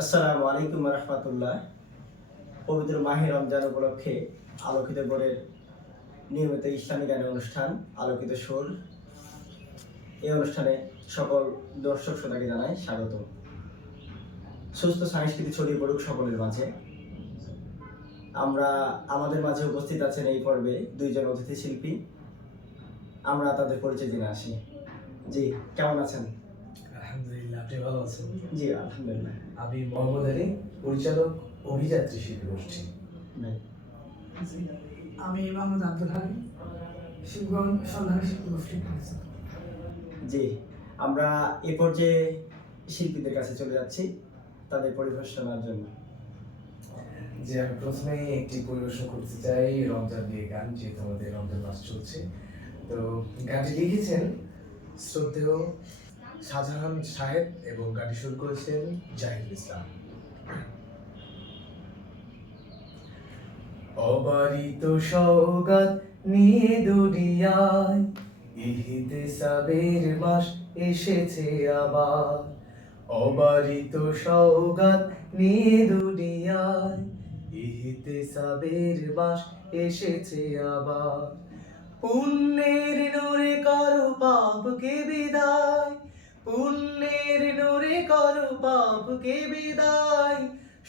আসসালামু আলাইকুম রহমতুল্লাহ। পবিত্র মাহে রমজান উপলক্ষে আলোকিত বোর্ডের নিয়মিত ইসলামী গানের অনুষ্ঠান আলোকিত সুর, এই অনুষ্ঠানে সকল দর্শক শ্রোতাকে জানাই স্বাগত। সুস্থ সংস্কৃতি ছড়িয়ে পড়ুক সকলের মাঝে। আমাদের মাঝে উপস্থিত আছেন এই পর্বে দুইজন অতিথি শিল্পী। আমরা তাদের পরিচয় জেনে আসি। জি, কেমন আছেন? আলহামদুলিল্লাহ, আপনি ভালো আছেন? জি আলহামদুলিল্লাহ। আমি মোহাম্মদ আলী, পরিচালক, অভিযাত্রী শিল্পী গোষ্ঠী। আমি মোহাম্মদ আব্দুল হালিম, শিবগঞ্জ সন্ধানী শিল্পী গোষ্ঠী। জি, আমরা এ পর্যায়ে শিল্পীদের কাছে চলে যাচ্ছি তাদের পরিবেশন শোনার জন্য। যে আমি প্রথমেই একটি পরিবেশন করতে চাই রমজান দিয়ে গান, যেহেতু আমাদের রমজান মাস চলছে। তো গানটি লিখেছেন শ্রদ্ধেয় শাহজাহান সাহেব এবং গানটি শুরু করেছেন জাহিদুল ইসলাম। অবারিত সওগাত নিয়ে দুনিয়ায় ইহতিসাবের মাস এসেছে আবার। অবারিত সওগাত নিয়ে দুনিয়ায় ইহতিসাবের মাস এসেছে আবার। পুণ্যের নূরে করো পাপকে বিদায়, পুণ্যের নূরে করো পাপকে বিদায়।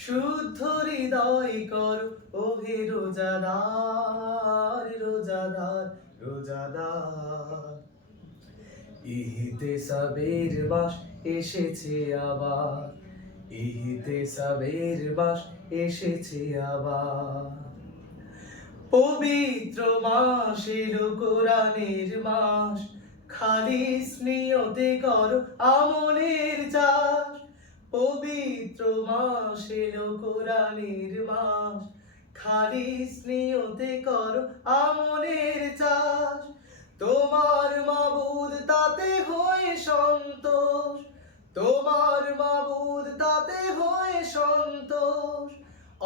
শুদ্ধ হৃদয় করো ওহে রোজাদার, রোজাদার, রোজাদার। ইহতিসাবের মাস এসেছে আবার, ইহতিসাবের মাস এসেছে আবার। পবিত্র মাসের কোরআনের মাস, খালিস নিয়তে করো আমলের চাষ। পবিত্র মাসের কোরআনের মাস, খালিস নিয়তে করো আমলের চাষ। তোমার মাবুদ তাতে হয়ে সন্তোষ, তোমার মাবুদ তাতে হয়ে সন্তোষ।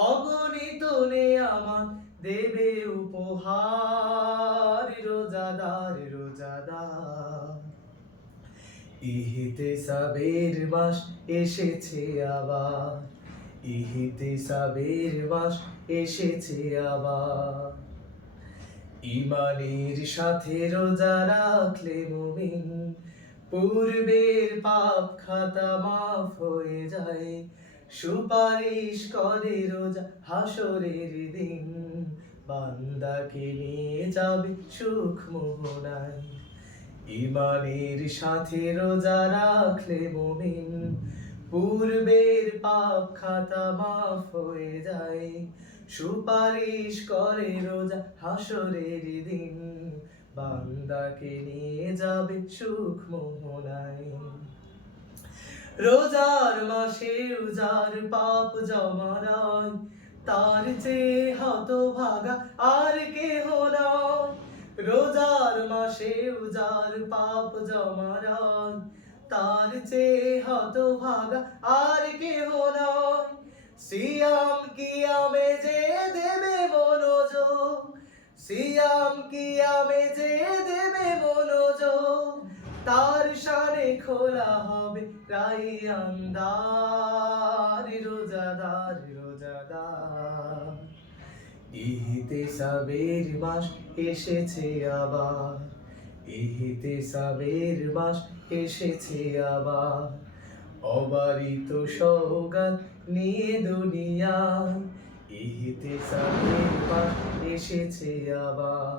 অগণিত নেয়ামত দেবে উপহার, রোজাদার, রোজাদার। ইহতিসাবের মাস এসেছে আবার, ইহতিসাবের মাস এসেছে আবার। ঈমানের সাথে রোজা রাখলে মুমিন, পূর্বের পাপ খাতা মাফ হয়ে যায়। সুপারিশ করে রোজা হাসরের দিন, বান্দাকে নিয়ে যাবে সুখ মোহনায়। ঈমানের সাথে রোজা রাখলে মুমিন, পূর্বের পাপ খাতা মাফ হয়ে যায়। সুপারিশ করে রোজা হাসরের দিন, বান্দাকে নিয়ে যাবে সুখ মোহনায়। রোজার মাসে যার পাপ জমারায়, তার চেয়ে হতভাগা আর কেহ নয়। রোজার মাসে যার পাপ জমারায়, তার চেয়ে হতভাগা আর কেহ নয়। সিয়াম কিয়ামে যে দেবে মনোযোগ, সিয়াম কিয়ামে যে দেবে মনোযোগ। তার শানে খোলা হবে রাইয়ান দ্বার, রোজাদার, রোজাদার। ইহতিসাবের মাস এসেছে আবার, ইহতিসাবের মাস এসেছে আবার। অবারিত সওগাত নিয়ে দুনিয়ায় ইহতিসাবের মাস এসেছে আবার।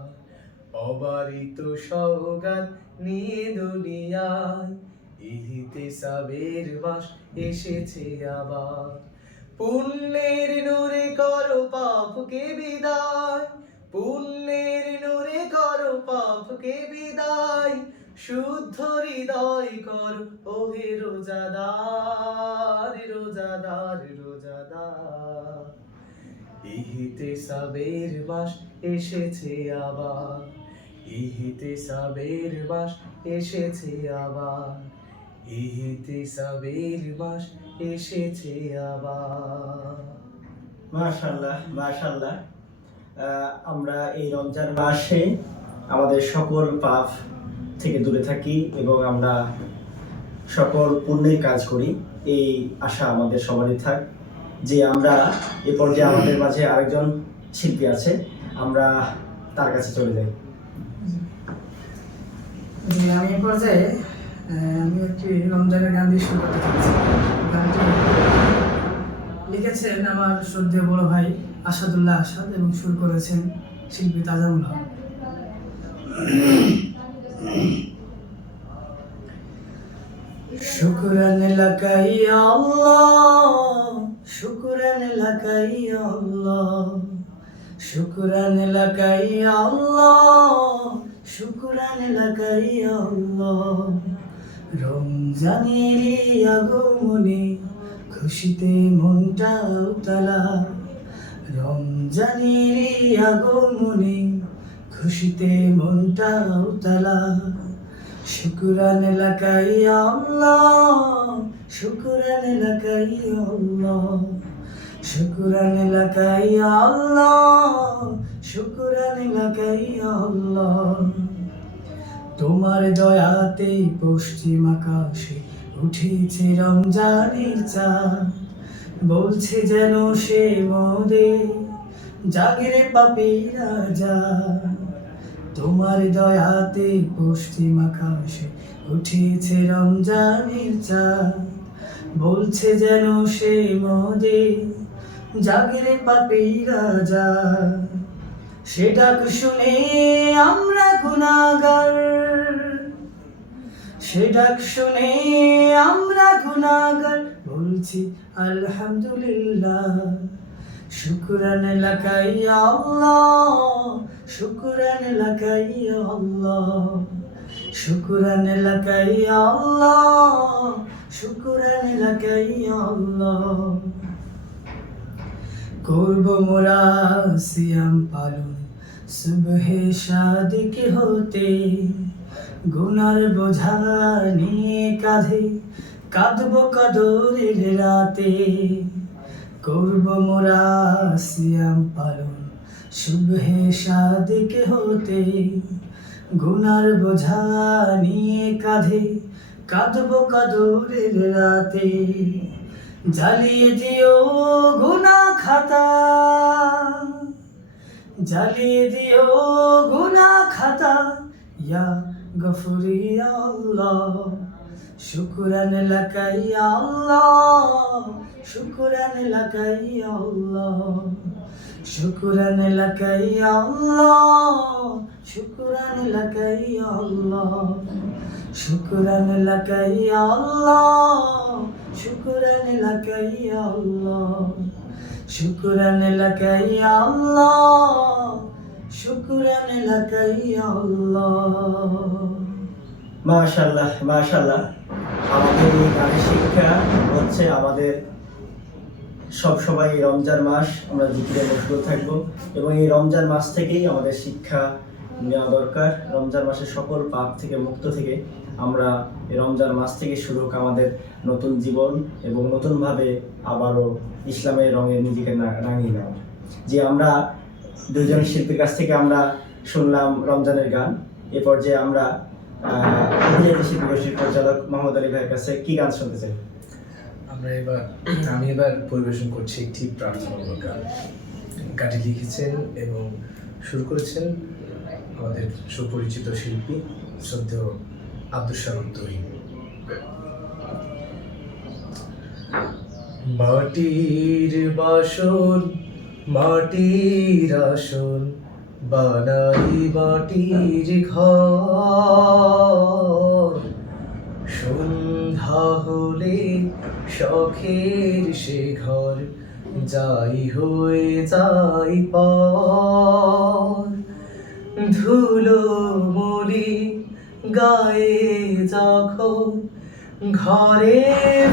অবারিত সওগাত নিয়ে দুনিয়ায় ইহতিসাবের মাস এসেছে আবার। পুণ্যের নূরে করো পাপকে বিদায়, পুণ্যের নূরে করো পাপকে বিদায়। শুদ্ধ হৃদয় করো ওহে রোজাদার, রোজাদার, রোজাদার। ইহতিসাবের মাস এসেছে আবার, ইহতিসাবের মাস এসেছে আবার। ইহতিসাবের মাস এসেছে আবার। মাশাআল্লাহ, মাশাআল্লাহ। আমরা এই রমজান মাসে আমাদের সকল পাপ থেকে দূরে থাকি এবং আমরা সকল পুণ্যের কাজ করি। এই আশা আমাদের সবারই থাক যে আমরা এ পর্যায়ে আমাদের মাঝে আরেকজন শিল্পী আছে, আমরা তার কাছে চলে যাই। জি, আমি এই পর্যায়ে আমি একটি রমজানের গান দিয়ে শুরু করতে চাচ্ছি। গানটি লিখেছেন আমার শ্রদ্ধেয় বড় ভাই আসাদুল্লাহ আসাদ এবং সুর করেছেন শিল্পী তাজামুল হক। শুকরান লাকা ইয়া আল্লাহ, শুকরান লাকা ইয়া আল্লাহ, শুকরান লাকা ইয়া আল্লাহ, শুকরান লাকা ইয়া আল্লাহ। রমজানের আগমনে খুশিতে মনটা উতলা, রমজানের আগমনে খুশিতে মনটা উতলা। শুকরান লাকা ইয়া আল্লাহ, শুকরান লাকা ইয়া আল্লাহ, শুকরান লাকা ইয়া আল্লাহ, শুকরান লাকা ইয়া আল্লাহ। তোমার দয়াতে পশ্চিম আকাশে উঠেছে রমজানের চাঁদ, বলছে যেন সে মোদের জাগরে পাপীরা জাগ। তোমার দয়াতে পশ্চিম আকাশে উঠেছে রমজানের চাঁদ, বলছে যেন সে মোদের জাগরে পাপীরা জাগ। সে ডাক শুনে আমরা গুনাহগার, সে ডাক শুনে আমরা গুনাহগার বলছি আলহামদুলিল্লাহ। শুকরান লাকা ইয়া আল্লাহ, শুকরান লাকা ইয়া আল্লাহ, শুকরান লাকা ইয়া আল্লাহ, শুকরান লাকা ইয়া আল্লাহ। করব মোরা সিয়াম পালন সুবহে সাদিক হতে, গুনার বোঝা নিয়ে কাঁধে কাঁদব কদরের রাতে। করব মোরা সিয়াম পালন সুবহে সাদিক হতে, গুনার বোঝা নিয়ে কাঁধে কাঁদব কদরের রাতে। জ্বালিয়ে দিও গুনাহ খাতা, জ্বালিয়ে দিও গুনাহ খাতা, ইয়া গফুর ইয়া আল্লাহ। শুকরান লাকা ইয়া আল্লাহ, শুকরান লাকা ইয়া আল্লাহ, শুকরান লাকা ইয়া আল্লাহ, শুকরান লাকা ইয়া আল্লাহ, শুকরান লাকা ইয়া আল্লাহ, শুকরান লাকা ইয়া আল্লাহ, শুকরান লাকা ইয়া আল্লাহ, শুকরান লাকা ইয়া আল্লাহ। মাশাআল্লাহ, মাশাআল্লাহ। আমাদের এই গানের শিক্ষা হচ্ছে আমাদের সবাই রমজান মাস আমরা জিকিরে মশগুল থাকবো এবং এই রমজান মাস থেকেই আমাদের শিক্ষা নেওয়া দরকার। রমজান মাসের সকল পাপ থেকে মুক্ত থেকে আমরা এই রমজান মাস থেকে শুরু হোক আমাদের নতুন জীবন এবং নতুনভাবে আবারও ইসলামের রঙে নিজেকে রাঙিয়ে নেওয়া। যে আমরা দুজন শিল্পীর কাছ থেকে আমরা শুনলাম রমজানের গান, এ পর্যায়ে আমরা অভিনেতা শিল্পী গোষ্ঠীর পরিচালক মোহাম্মদ আলী ভাইয়ের কাছে কি গান শুনতে চাই? আমি এবার পরিবেশন করছি একটি প্রার্থনামূলক গান। গানটি লিখেছেন এবং শুরু করেছেন আমাদের সুপরিচিত শিল্পী শ্রদ্ধেয় আব্দুস সালাম তহিম। মাটির বাসন মাটির আসন বানাই মাটির ঘর, সন্ধ্যা হলে শখের সে ঘর যাই হয়ে যাই পর। ধুলো মলি গায়ে যখন ঘরে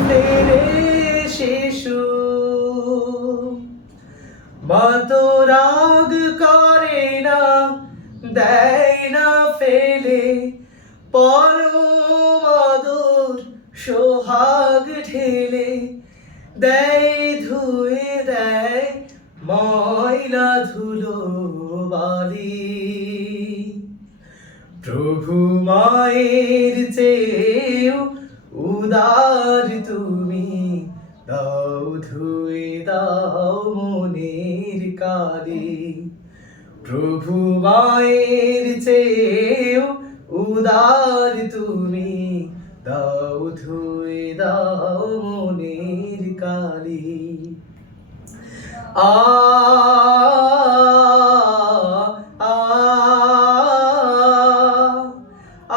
ফেরে শিশু, মা তো রাগ করে না দেয় না ফেলে, পরম আদর সোহাগ ঢেলে দেয় ধুয়ে দেয় ময়লা ধুলো বালি। প্রভু মায়ের চেয়েও উদার তুমি, দাও ধুয়ে দাও মনের কালি। প্রভু মায়ের চেয়েও উদার তুমি, দাও ধুয়ে দাও মনের কালি। আ আ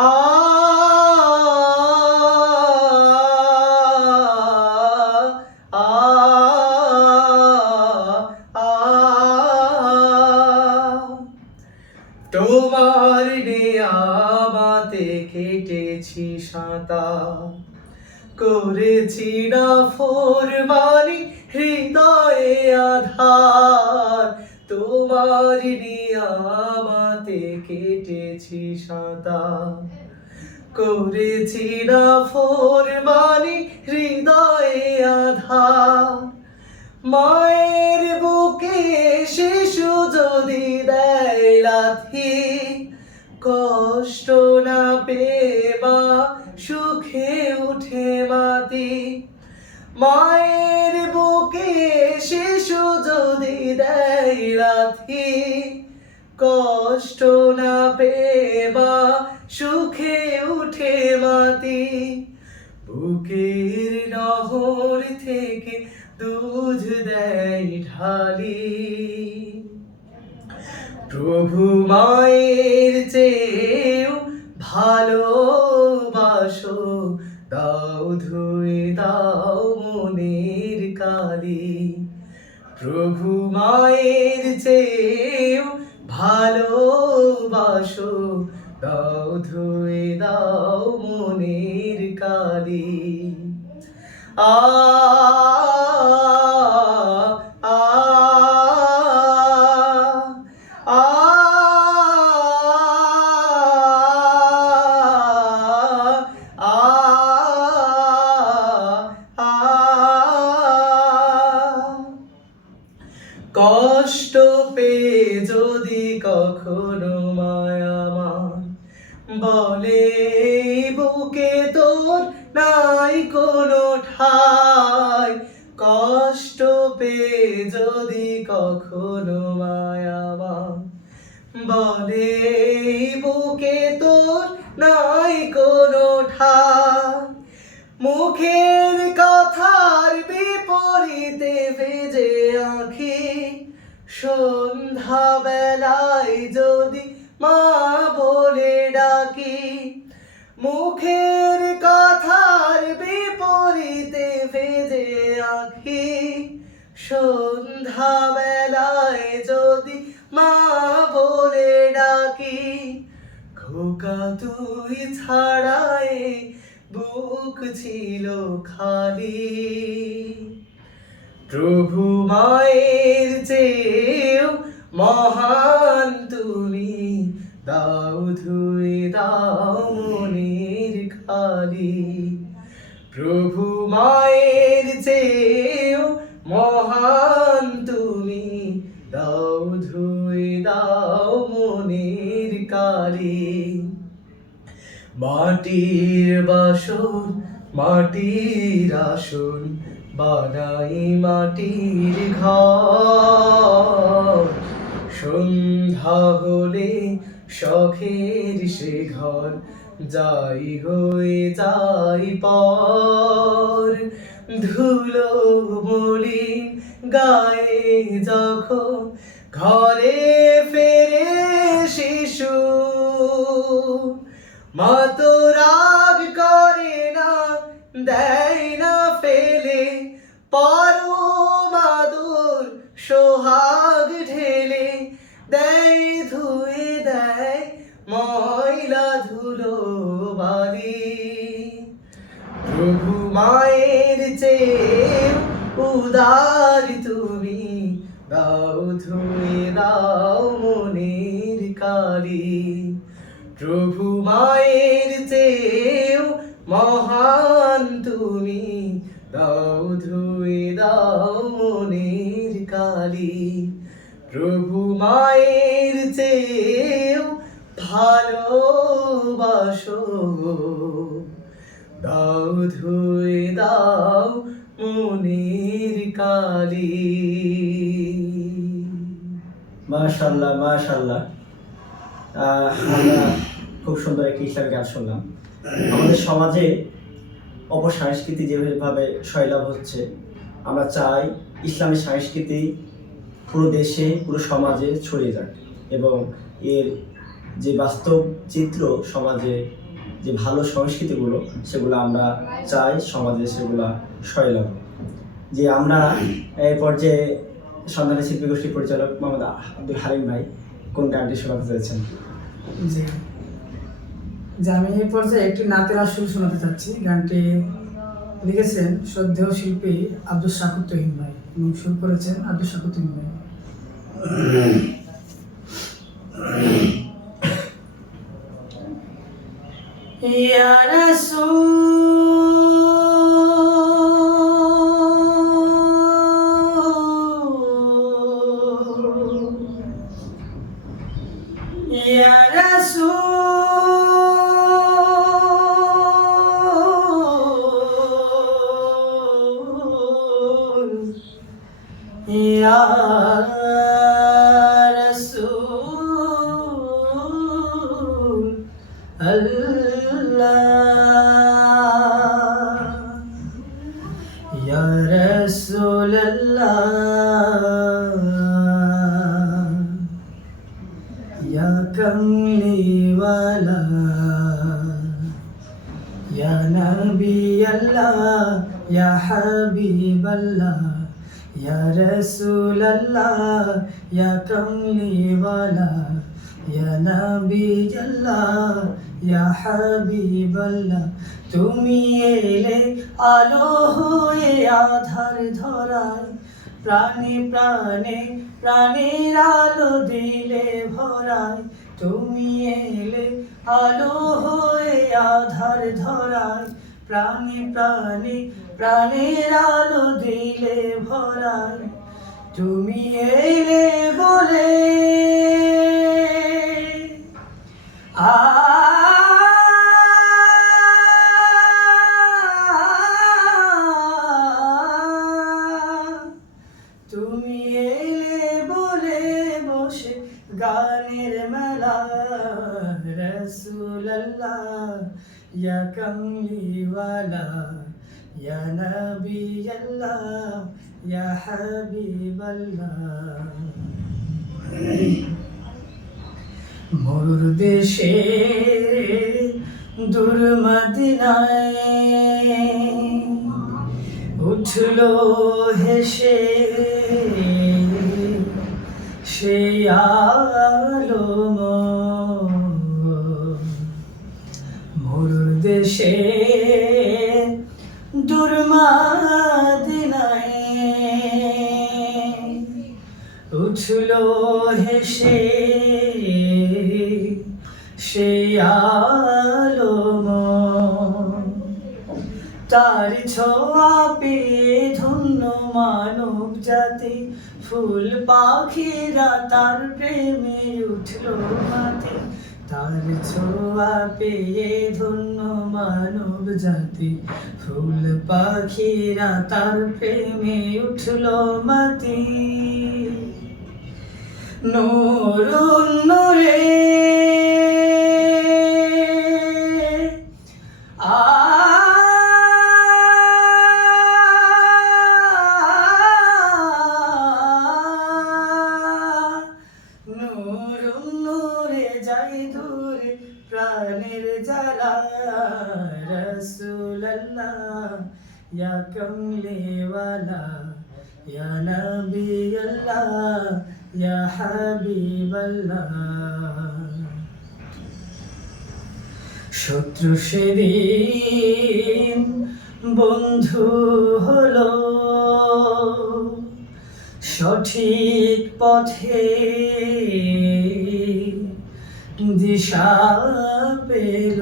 আ তোমার নেয়ামতে কেটেছি সাঁতার, করেছি না ফরমানি হৃদয়ে আধার। তোমার নিয়ামতে কেটেছি সাঁতার, করেছি না ফরমানি হৃদয়ে আধার। মায়ের বুকে শিশু যদি দেয় লাথি, কষ্ট না পেয়ে মা সুখে উঠে মাতি। মায়ের বুকে শিশু যদি দেয় লাথি, কষ্ট না পেয়ে মা সুখে উঠে মাতি। বুকের নহর থেকে দুধ দেয় ঢালি, প্রভু মায়ের চেয়েও ভালোবাসো, দাও ধুয়ে দাও মনের কালি। প্রভু মায়ের চেয়েও ভালোবাসো, দাও ধুয়ে দাও মনের কালি। আ আ আ কষ্ট পেয়ে যদি কখনো মায়া আমার বলে বুকে তোর নাই কোনো ঠাই। কষ্ট পেয়ে যদি কখনো মায়া আমার বলে বুকে তোর নাই কোনো ঠাই। মুখের কথার বিপরীতে ভেজে আঁখি, সন্ধ্যা বেলায় যদি মা বলে ডাকি। মুখের কথার বিপরীতে ভেজে আঁখি, সন্ধ্যা বেলায় যদি মা বলে ডাকি। খোকা তুই ছাড়াই বুক ছিল খালি, প্রভু মায়ের চেয়েও মহান তুমি, দাও ধুয়ে দাও মনের কালি। প্রভু মায়ের চেয়েও মহান তুমি, দাও ধুয়ে দাও মনের কালি। মাটির বাসন মাটির আসন বানাই মাটির ঘর, সন্ধ্যা হলে শখের সে ঘর যাই হয়ে যাই পর। ধুলো মলিন গায়ে যখন ঘরে ফেরে শিশু, মা তো রাগ করে না, দেয় না ফেলে, পরম আদর সোহাগ ঢেলে দেয় ধুয়ে দেয় ময়লা ধুলো বালি। প্রভু মায়ের চেয়ে উদার তুমি, দাও ধুয়ে দাও মনের কালি। প্রভু মায়ের চেয়েও মহান তুমি, দাও ধুয়ে দাও মনের কালি। প্রভু মায়ের চেয়েও ভালোবাসো, দাও ধুয়ে দাও মনের রঙের কালি। মাশাআল্লাহ মাশাআল্লাহ। আমরা খুব সুন্দর একটি ইসলামী গান শুনলাম। আমাদের সমাজে অপসংস্কৃতি যেভাবে শৈলাভ হচ্ছে, আমরা চাই ইসলামী সংস্কৃতি পুরো দেশে পুরো সমাজে ছড়িয়ে যাক এবং এর যে বাস্তব চিত্র সমাজে যে ভালো সংস্কৃতিগুলো সেগুলো আমরা চাই সমাজে সেগুলো শৈলাভ। যে আমরা এই পর্যায়ে সন্ধানী শিল্পী গোষ্ঠীর পরিচালক মোহাম্মদ আব্দুল হালিম ভাই কোন গানটি শোনাতে চাইছেন? জি, যে আমি এই পর্যায়ে একটি নাতের আসর শোনাতে চাচ্ছি। গানটি লিখেছেন শ্রদ্ধেয় শিল্পী আব্দুল শাকুর তহিম ভাই এবং সুর করেছেন আব্দুল শাকুর তহিম ভাই। ইয়া রাসূল, ইয়া রাসূল, ইয়া রাসূল আল্লাহ, ইয়া রাসূল আল্লাহ, ইয়া কামলিওয়ালা, ইয়া নবী আল্লাহ, ইয়া হাবিব আল্লাহ, ইয়া রাসূল আল্লাহ, ইয়া কামলিওয়ালা, ইয়া নবী আল্লাহ, ইয়া হাবিব আল্লাহ। তুমি এলে আলো হয়ে আধার ধরায়, প্রাণে প্রাণে প্রাণের আলো দিলে ভরায়। তুমি এলে আলো হয়ে আধার ধরায়, প্রাণে প্রাণে প্রাণের আলো দিলে ভরায়। তুমি এলে বলে তুমি এলে বলে বসে গানের মেলা। রাসূল আল্লাহ, ইয়া কামলিওয়ালা, ইয়া নবী আল্লাহ, ইয়া হাবিব আল্লাহ। মোর দেশে দূর মদিনায় উঠলো হেসে সে আলো। মোর দেশে দূর মদিনায় উঠলো হেসে সে আলো। তার ছোঁয়া পেয়ে ধন্য মানব জাতি, ফুল পাখিরা তার প্রেমে উঠলো মাতে। তার ছোঁয়া পেয়ে ধন্য মানব জাতি, ফুল পাখিরা তার প্রেমে উঠলো মাতে। নূরুন নূরে নূরুন নূরে যাই দূরে প্রাণের জ্বালা। রাসূল আল্লাহ, ইয়া কামলিওয়ালা, ইয়া নবী আল্লাহ, ইয়া হাবিব আল্লাহ। শত্রু সেদিন বন্ধু হলো, সঠিক পথে দিশা পেল।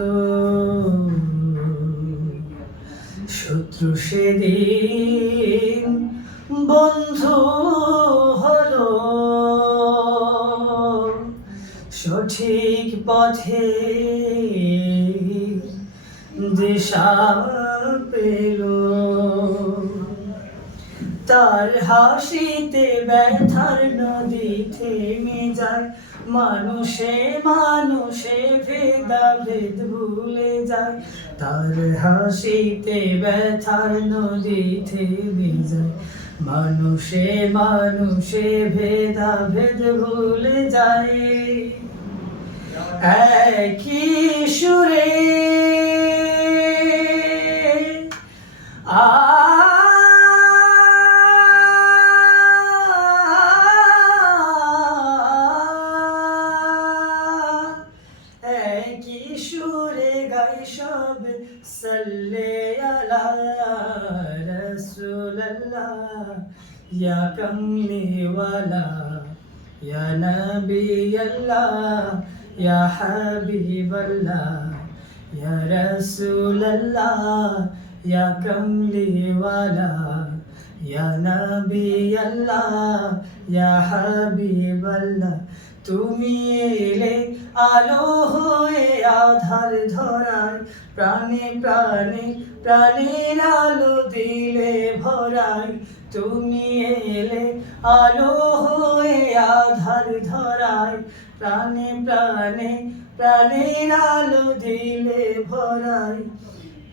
শত্রু সেদিন বন্ধু হলো, সঠিক পথে দিশা পেল। তার হাসিতে ব্যথার নদী থেমে যায়, মানুষে মানুষে ভেদাভেদ ভুলে যায়, তার হাসিতে ব্যথার নদী থেমে যায়, মানুষে মানুষে ভেদাভেদ ভুলে যায়। একই সুরে একই সুরে গাই সব সাল্লে আলা রাসূলুল্লাহ, ইয়া কামলিওয়ালা, ইয়া নবিয়াল্লাহ, ইয়া হাবিবাল্লাহ, ইয়া রাসূলুল্লাহ, ইয়া কামলিওয়ালা, ইয়া নবিয়াল্লাহ, ইয়া হাবিবাল্লাহ। তুমি এলে আলো হয়ে আধার ধরায়, প্রাণে প্রাণে প্রাণের আলো দিলে ভরায়, তুমি এলে আলো হয়ে আধার ধরায়, প্রাণে প্রাণে প্রাণের আলো দিলে ভরায়,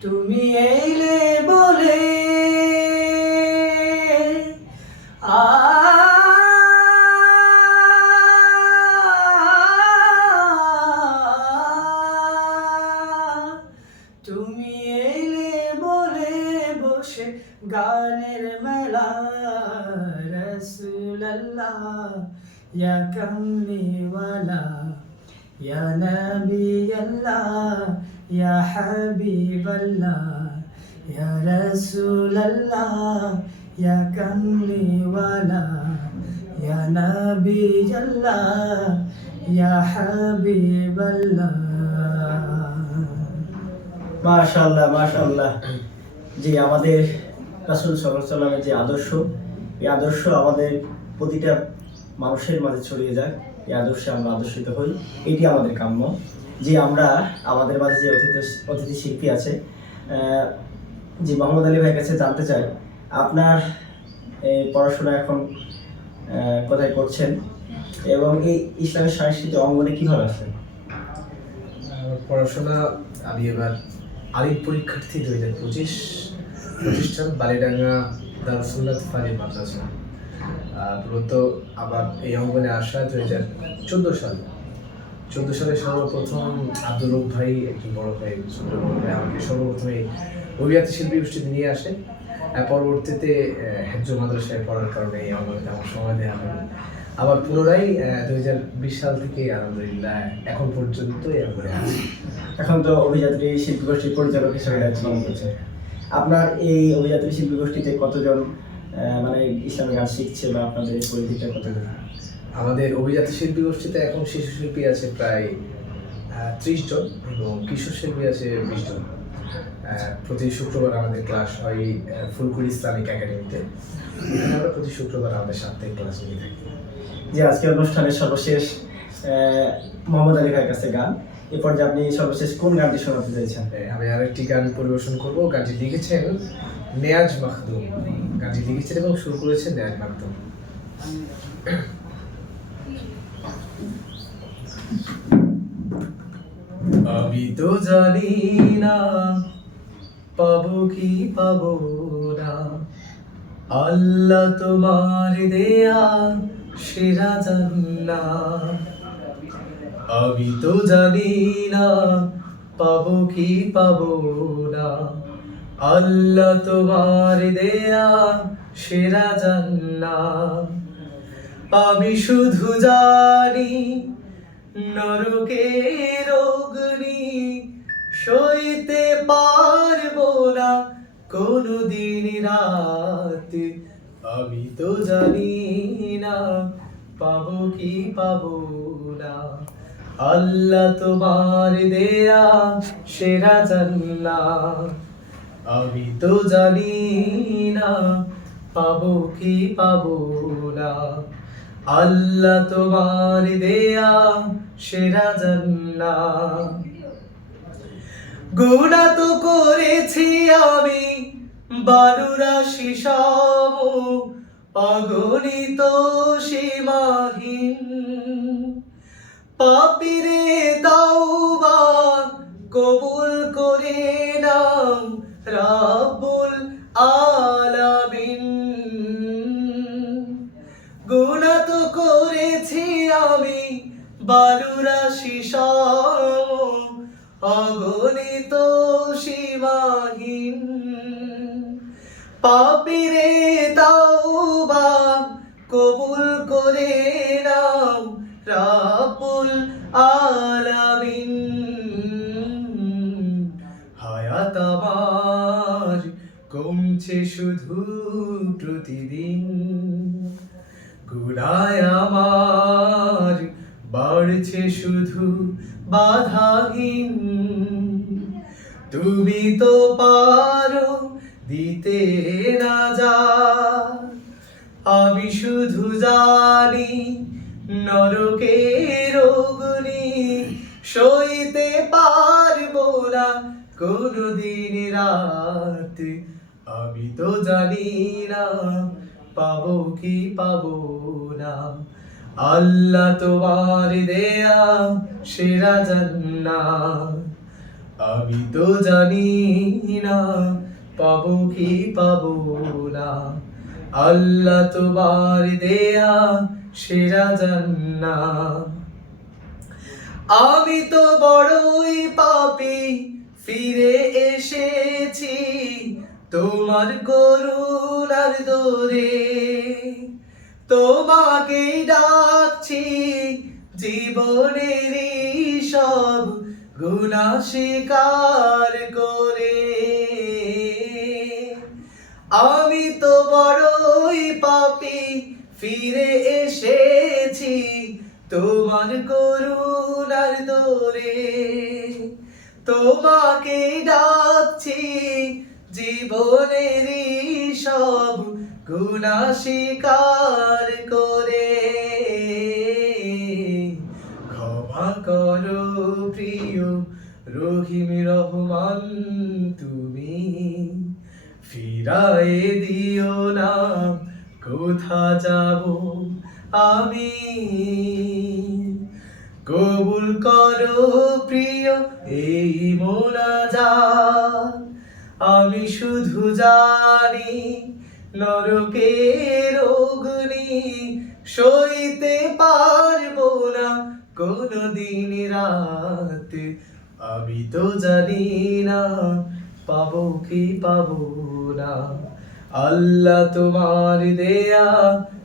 তুমি এলে বলে তুমি এলে বলে বসে গানের মেলা, রাসূলুল্লাহ, ইয়া কামলিওয়ালা, ইয়া নবিয়াল্লাহ, ইয়া হাবিবাল্লাহ, ইয়া রাসূলুল্লাহ, ইয়া কামলিওয়ালা, ইয়া নবিয়াল্লাহ, ইয়া হাবিবাল্লাহ। মাশাআল্লাহ মাশাআল্লাহ। যে আমাদের রাসূল সাল্লাল্লাহু আলাইহি ওয়াসাল্লামের যে আদর্শ, এই আদর্শ আমাদের প্রতিটা মানুষের মাঝে ছড়িয়ে যায়, এই আদর্শে আমরা আদর্শিত হই, এটি আমাদের কাম্য। যে আমরা আমাদের মাঝে যে অতিথি শিল্পী আছে, যে মোহাম্মদ আলী ভাইয়ের কাছে জানতে চাই, আপনার এই পড়াশোনা এখন কোথায় করছেন এবং এই ইসলামের সাংস্কৃতিক অঙ্গনে কীভাবে আছেন? পড়াশোনা আমি এবার আলিম পরীক্ষার্থী 2025 প্রতিষ্ঠান বালিডাঙ্গা দারুস সুন্নাত ফারিদ মাদ্রাসা। মূলত আবার এই অঙ্গনে আসা 2014 সালে সর্বপ্রথম আব্দুল রব ভাই, একটি বড় ভাই, ছোট বড় ভাই আমাকে সর্বপ্রথম এই অভিজাত শিল্পী গোষ্ঠীতে নিয়ে আসে। পরবর্তীতে হেফজ মাদ্রাসায় পড়ার কারণে এই অঙ্গনে আমার সময় দেওয়া হয়। আবার পুনরায় 2020 সাল থেকে আলহামদুলিল্লাহ এখন পর্যন্ত এই অঙ্গনে আছি। এখন তো অভিযাত্রী শিল্পী গোষ্ঠীর পরিচালক হিসেবে দায়িত্ব পালন করছেন। আপনার এই অভিযাত্রী শিল্পী গোষ্ঠীতে কতজন মানে ইসলামী গান শিখছে বা আপনাদের এই পরিধিটা কতজন? আমাদের অভিজাত শিল্পী গোষ্ঠীতে এখন শিশু শিল্পী আছে প্রায় 30 জন এবং কিশোর শিল্পী আছে 20 জন। প্রতি শুক্রবার আমাদের ক্লাস হয় ফুলকুড়ি ইসলামিক একাডেমিতে। এখানে আমরা প্রতি শুক্রবার আমাদের সাপ্তাহিক ক্লাস নিয়ে থাকি। যে আজকে অনুষ্ঠানের সর্বশেষ মোহাম্মদ আলী ভাইয়ের কাছে গান, এ পর্যায়ে আপনি সর্বশেষ কোন গানটি শোনাতে চাইছেন? আমি আরেকটি গান পরিবেশন করব। গানটি লিখেছেন নেয়াজ মাখদুম, গানটি লিখেছেন এবং সুর করেছেন নেয়াজ মাখদুম। আমি তো জানি না পাবো কি পাবো না, আল্লাহ তোমার দেয়া সেরা জান্নাত। আমি তো জানি না পাবো কি পাবো না, আল্লাহ তোমার দেয়া সেরা জান্নাত। আমি শুধু জানি নরকের অগ্নি সইতে পারবো না কোনদিন রাত। আমি তো জানি না পাবো কি পাবো না, আল্লাহ তোমার দেয়া সেরা জান্নাত। আমি তো জানি না পাবো কি পাবো না, আল্লাহ তোমার দেয়া সেরা জান্নাত। গুনাহ তো করেছি আমি বালুরাশি সম, অগণিত সীমাহীন পাপীরে তাওবা কবুল করে নাও রাব্বুল আলামিন। গুনাহ তো করেছি আমি বালুরাশি সম, অগণিত সীমাহীন পাপীরে তাওবা কবুল করে নাও রাব্বুল আলামিন। হায়াত আমার কমছে শুধু প্রতিদিন, গুনায় আমার বাড়ছে শুধু বাধাহীন। তুমি তো পারো দিতে না যা, আমি শুধু জানি নরকের অগ্নি সইতে পারবো না কোনদিন রাত। আমি তো জানি না পাবো কি পাবো না, আল্লাহ তোমার দেয়া সেরা জান্নাত। আমি তো জানি না পাবো কি পাবো না, আল্লাহ তোমার দেয়া সেরা জান্নাত। আমি তো বড়ই পাপী ফিরে এসেছি তোমার করুণার দরে, তোমাকে ডাকছি জীবনের সব গুনাহ স্বীকার করে। আমি তো বড়ই পাপী ফিরে এসেছি তোমার করুণার দরে, তোমাকে ডাকছি জীবনের সব গুনাহ স্বীকার করে। ক্ষমা করো প্রিয় রহিম রহমান তুমি, ফিরায়ে দিও না কোথা যাব আমি। কবুল করো প্রিয় এই মোনাজাত, আমি শুধু জানি নরকের অগ্নি সইতে পারবো না কোনদিন রাত। আমি তো জানি না পাবো কি পাবো না, আল্লাহ তোমার দেয়া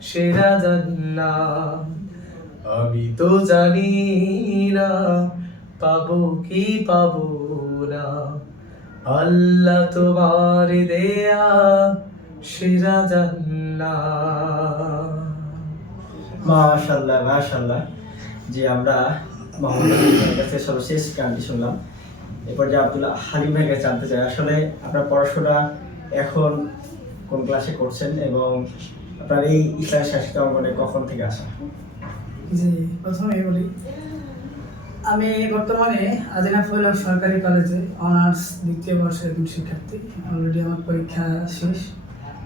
সেরা জান্নাত। আমি তো জানি না পাবো কি পাবো না, আল্লাহ তোমার দেয়া সেরা জান্নাত। মাশাআল্লাহ মাশাআল্লাহ। যে আমরা মোহাম্মদ হালিমের কাছে সর্বশেষ গানটি শুনলাম। এরপর যে আব্দুল হালিম ভাইয়ের কাছে জানতে চাই, আসলে আপনার পড়াশোনা এখন কোন ক্লাসে করছেন এবং আপনার এই ইসলামী সাংস্কৃতিক অঙ্গনে কখন থেকে আসা? জি, প্রথমে বলি আমি বর্তমানে আজিনা ফয়লাভ সরকারি কলেজে অনার্স দ্বিতীয় বর্ষের একজন শিক্ষার্থী। অলরেডি আমার পরীক্ষা শেষ,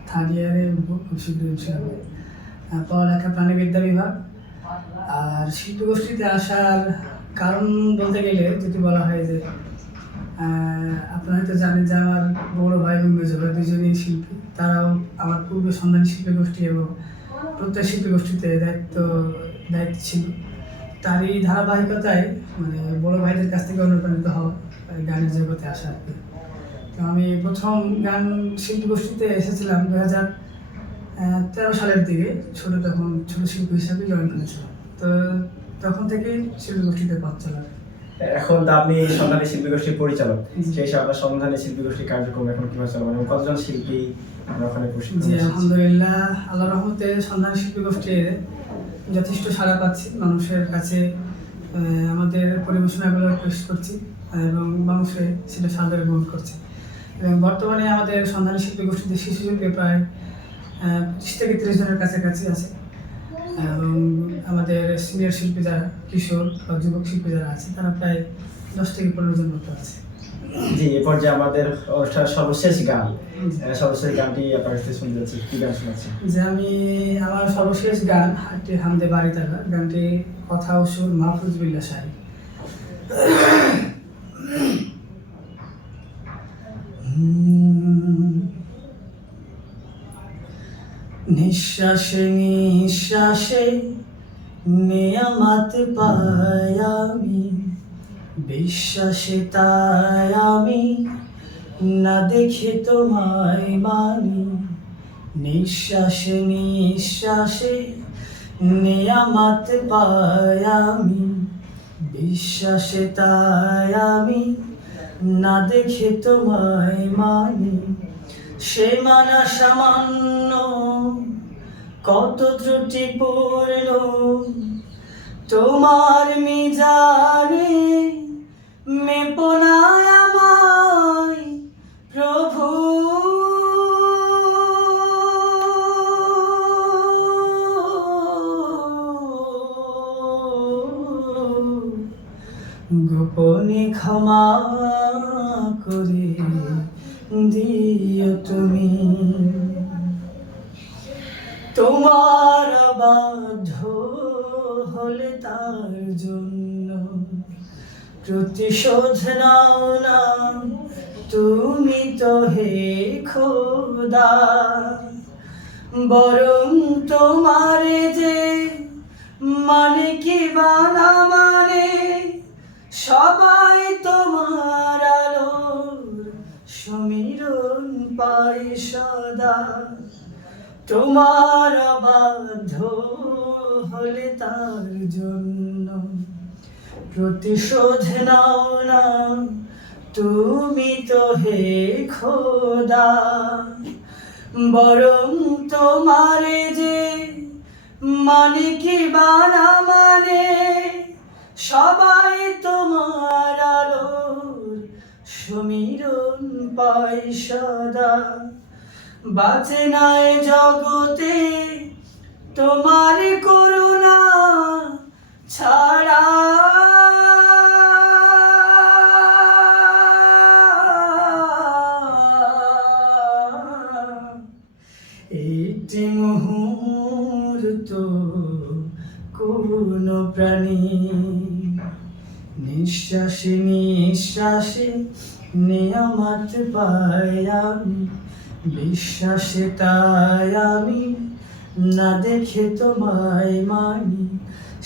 থার্ড ইয়ারে উঠবো খুব শীঘ্রই ইনশাআল্লাহ। পড়ালেখা প্রাণীবিদ্যা বিভাগ। আর শিল্পগোষ্ঠীতে আসার কারণ বলতে গেলে যদি বলা হয় যে আপনারা হয়তো জানেন যে আমার বড় ভাই এবং মেজো ভাই দুজনেই শিল্পী, তারাও আমার পূর্বে সন্ধানী শিল্পী গোষ্ঠী এবং প্রত্যেক শিল্পী গোষ্ঠীতে দায়িত্ব ছিল। তারই ধারাবাহিকতায় মানে বড় ভাইদের কাছ থেকে অনুপ্রাণিত হওয়া, গানের জগতে আসা আর কি। তো আমি প্রথম গান শিল্পী গোষ্ঠীতে এসেছিলাম 2013 সালের দিকে, তখন ছোট শিল্পী হিসাবে জয়েন করেছিলাম। তো তখন থেকেই শিল্পী গোষ্ঠীতে পথ চলা। এখন তো আপনি সন্ধানী শিল্পী গোষ্ঠীর পরিচালক, সেই হিসাবে আপনার সন্ধানী শিল্পী গোষ্ঠীর কার্যক্রম এখন কিভাবে চলবে এবং কতজন শিল্পী আমরা ওখানে প্রশিক্ষণ জি, দিচ্ছি? আলহামদুলিল্লাহ, আল্লাহর রহমতে সন্ধানী শিল্পী গোষ্ঠীর যথেষ্ট সাড়া পাচ্ছি। মানুষের কাছে আমাদের পরিবেশনাগুলো পেশ করছি এবং মানুষের সেটা সাদরে গ্রহণ করছে। এবং বর্তমানে আমাদের সন্ধানী শিল্পী গোষ্ঠীতে শিশু শিল্পী প্রায় 20 থেকে 30 জনের কাছাকাছি আছে। এবং আমাদের সিনিয়র শিল্পী যারা, কিশোর বা যুবক শিল্পী যারা আছে, তারা প্রায় 10 থেকে 15 জন মতো আছে। জি, এ পর্যায়ে আমাদের অনুষ্ঠানের সর্বশেষ গান, সর্বশেষ গানটি আপনার কাছে শুনতে যাচ্ছি, কি গান শোনাচ্ছি? যে আমি আমার সর্বশেষ গান একটি হামদে বাড়ি থাকা গানটি কথা ও সুর মাহফুজ বিল্লাহ সাহেব। নিঃশ্বাসে নিঃশ্বাসে নিয়ামত পাই আমি, বিশ্বাসে তাই আমি না দেখে তোমায় মানি। নিঃশ্বাসে নিঃশ্বাসে নিয়ামত পাই আমি, বিশ্বাসে তাই আমি না দেখে তোমায় মানি। সে মানা সামান্য কত ত্রুটিপূর্ণ, তোমার মিজানে মেপনায় আমায় প্রভু। গোপনে ক্ষমা করে দিও তুমি, তোমার বাধ্য হলে তার জন্য প্রতিশোধ নাও না তুমি তো হে খোদা। বরং তোমারে যে মানে কি বা না মানে, সবাই তোমার আলোর সমীরণ পাই সদা। তোমার বাধ্য হলে তার জন্য প্রতিশোধ নাও না তুমি তো হে খোদা। বরং তোমারে যে মানে কি বা না মানে, সবাই তোমার আলোর সমীরণ পাই সদা। বাঁচে নাই জগতে তোমার করুণা ছাড়া, একটি মুহূর্ত কোন প্রাণী নিঃশ্বাসে নিঃশ্বাসে নিয়ামত পাই আমি, বিশ্বাসে তাই আমি না দেখে তোমায় মানি।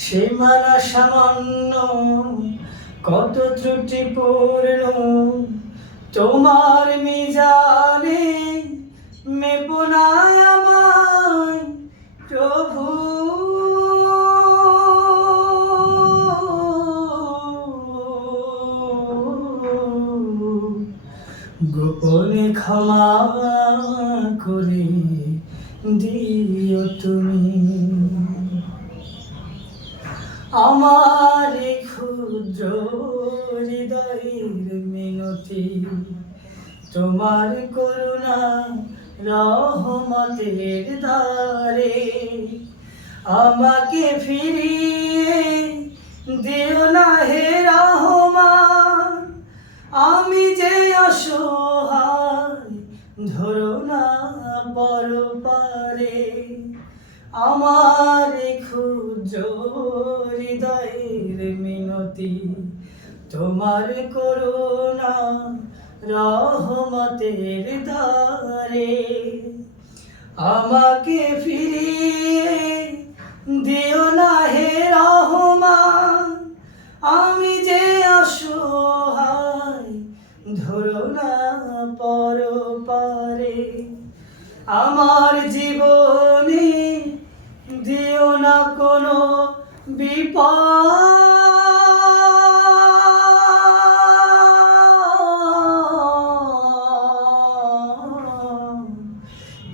সে মানা সামান্য কত ত্রুটিপূর্ণ, তোমার মিজানে মেপনায় আমায় প্রভু। গোপনে ক্ষমা করে দিও তুমি, আমার ক্ষুদ্র হৃদয়ের মিনতি। তোমার করুণা রহমতের দ্বারে আমাকে ফিরিয়ে দিও না হে রহমান। আমি যে অসহায় ধরো না পরপারে, আমার ক্ষুদ্র হৃদয়ের মিনতি। তোমার করুণা রহমতের দ্বারে আমাকে ফিরিয়ে দিও না হে রহমান। আমি যে অসহায় ধরো না পরপারে, আমার জীবনে দিও না কোনো বিপদ।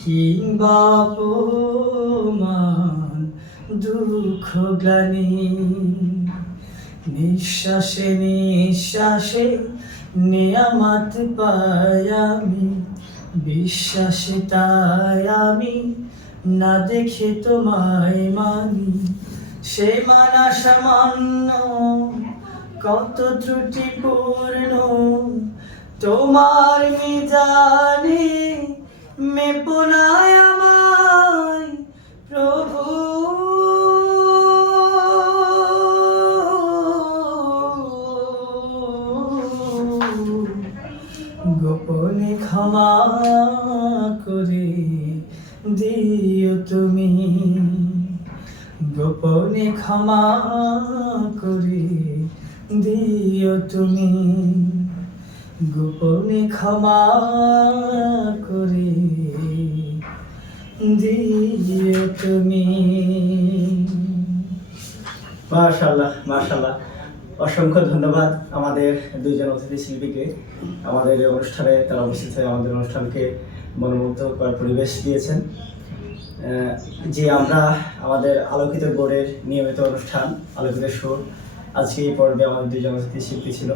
কিংবা অপমান দুঃখ গ্লানি, নিঃশ্বাসে নিঃশ্বাসে নিয়ামত পাই আমি, বিশ্বাসে তাই আমি না দেখে তোমায় মানি। সে মানা সামান্য কত ত্রুটিপূর্ণ, তোমার মিজানে মেপনায় আমায় প্রভু, গোপনে ক্ষমা করে দিও তুমি, গোপনে ক্ষমা করে দিও তুমি, গোপনে ক্ষমা করে দিও তুমি। মাশাআল্লাহ মাশাআল্লাহ, অসংখ্য ধন্যবাদ আমাদের দুইজন অতিথি শিল্পীকে আমাদের এই অনুষ্ঠানে তারা উপস্থিত হয়ে আমাদের অনুষ্ঠানকে মনোমুগ্ধ করার পরিবেশ দিয়েছেন। যে আমরা আমাদের আলোকিত বোর্ডের নিয়মিত অনুষ্ঠান আলোকিত সুর, আজকে এই পর্বে আমাদের দুইজন অতিথি শিল্পী ছিল।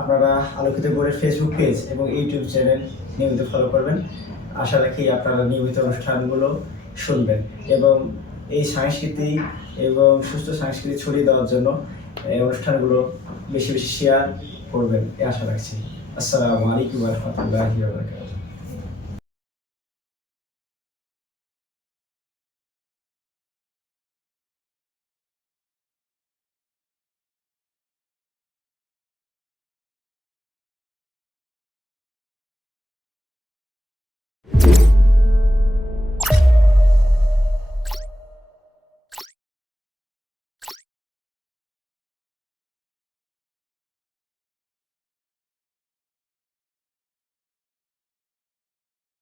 আপনারা আলোকিত বোর্ডের ফেসবুক পেজ এবং ইউটিউব চ্যানেল নিয়মিত ফলো করবেন। আশা রাখি আপনারা নিয়মিত অনুষ্ঠানগুলো শুনবেন এবং এই সংস্কৃতি এবং সুস্থ সংস্কৃতি ছড়িয়ে দেওয়ার জন্য এই অনুষ্ঠানগুলো বেশি বেশি শেয়ার করবেন এই আশা রাখছি। আসসালামু আলাইকুম ওয়া রাহমাতুল্লাহি ওয়া বারাকাতুহু।